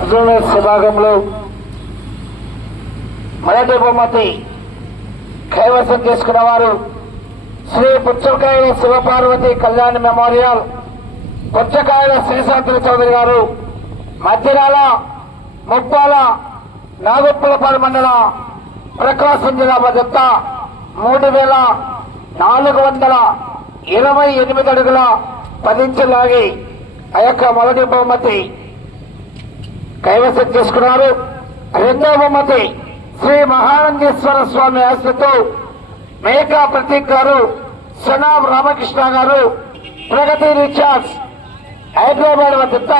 Sub విభాగంలో మొదటి బహుమతి కైవసం చేసుకున్న వారు శ్రీ పుచ్చకాయల శివపార్వతి కళ్యాణ్ మెమోరియల్ పుచ్చకాయల శ్రీశాంతుల చౌదరి గారు మధ్యరాల ముప్పాల నాగొప్పలపాడు మండల ప్రకాశం జిల్లా భద్రత మూడు వేల నాలుగు వందల ఇరవై ఎనిమిది అడుగుల పదించలాగి ఆ యొక్క మొదటి బహుమతి కైవసం చేసుకున్నారు. రెండవ బహుమతి శ్రీ మహానందేశ్వర స్వామి ఆశతో మేకా ప్రతీక్ గారు సనాబ్ రామకృష్ణ గారు ప్రగతి రీఛార్జ్ హైదరాబాద్ వద్ద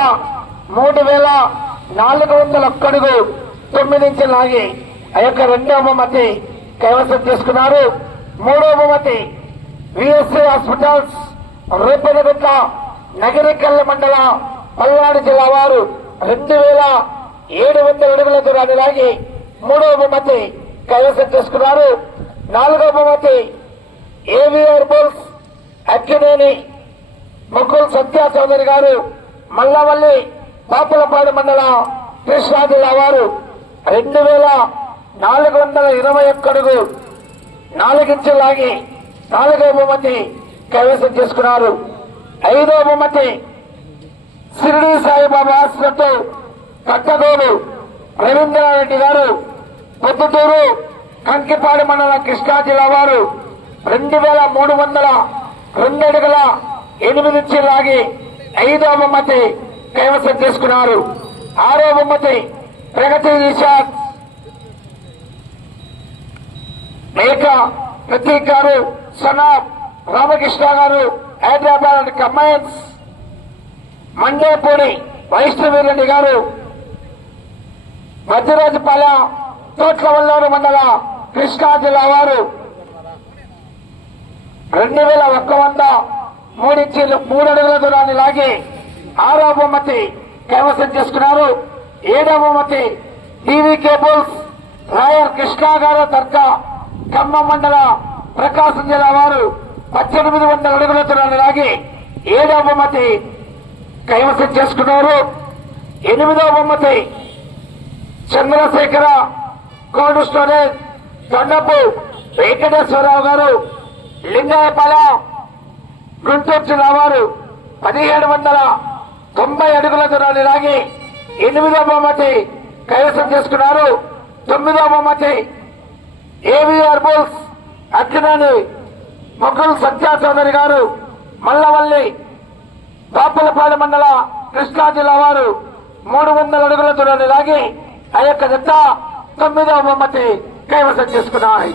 మూడు వేల నాలుగు వందల ఒక్కడుగు తొమ్మిది నుంచి లాగి ఆ యొక్క రెండవ బహుమతి కైవసం చేసుకున్నారు. మూడవ బహుమతి విఎస్సీ హాస్పిటల్స్ రూపనగుట్ట నగరికల్ల మండల పల్నాడు జిల్లా వారు రెండు వేల ఏడు వందల అడుగుల దూరాన్ని లాగి మూడవ బహుమతి కైవసం చేసుకున్నారు. నాలుగవ బహుమతి ఏవిఆర్ బోల్స్ అక్కినేని ముగ్గురు సత్య చౌదరి గారు మల్లవల్లి పాపలపాడు మండల కృష్ణా జిల్లా వారు. రెండు వేల నాలుగు వందల ఇరవై ఒక్కడుగు నాలుగించులు లాగి నాలుగవ బహుమతి కైవసం చేసుకున్నారు. ఐదవ బహుమతి షిరిడి సాయిబాబా ఆసుపత్రి కట్టగోలు రవీంద్రారెడ్డి గారు పొద్దుటూరు కంకిపాడు మండలం కృష్ణా జిల్లా వారు రెండు వేల మూడు వందల రెండు అడుగుల ఎనిమిది నుంచి లాగి ఐదో బొమ్మతి కైవసం చేసుకున్నారు. ఆరో బొమ్మతి ప్రగతి నిషాద్. మేక ప్రతీక్ గారు సనాబ్ రామకృష్ణ గారు హైదరాబాద్ కమాండ్స్ మండేపూడి వైష్ణవీరెడ్డి గారు మధ్యరాజుపాల తోట్లవల్లూరు మండల కృష్ణా జిల్లా వారు. రెండు వేల ఒక్క వంద మూడించి మూడు అడుగుల దూరాన్ని లాగి ఆరో బహుమతి కైవసం చేసుకున్నారు. ఏడో బహుమతి టీవీ కేబుల్స్ రాయర్ కృష్ణా గారు దర్గా ఖమ్మం మండల ప్రకాశం జిల్లా వారు. పద్దెనిమిది వందల అడుగుల దూరాన్ని లాగి ఏడో బహుమతి కైవసం చేసుకున్నారు. ఎనిమిదో బహుమతి చంద్రశేఖర కోల్డ్ స్టోరేజ్ దొండపు వెంకటేశ్వరరావు గారు లింగాయపాల గుంటూరు జిల్లా వారు పదిహేడు వందల తొంభై అడుగుల దూరాన్ని లాగి ఎనిమిదో బహుమతి కైవసం చేసుకున్నారు. తొమ్మిదో బహుమతి ఏవిఆర్ బుల్స్ అక్కినేని మొగ్గులు సత్యా చౌదరి గారు మల్లవల్లి బాపులపాడు మండల కృష్ణా జిల్లా వారు మూడు వందల అడుగుల దూరాన్ని లాగి ఆ యొక్క జత తొమ్మిదవ బొమ్మతి కైవసం చేసుకున్నాయి.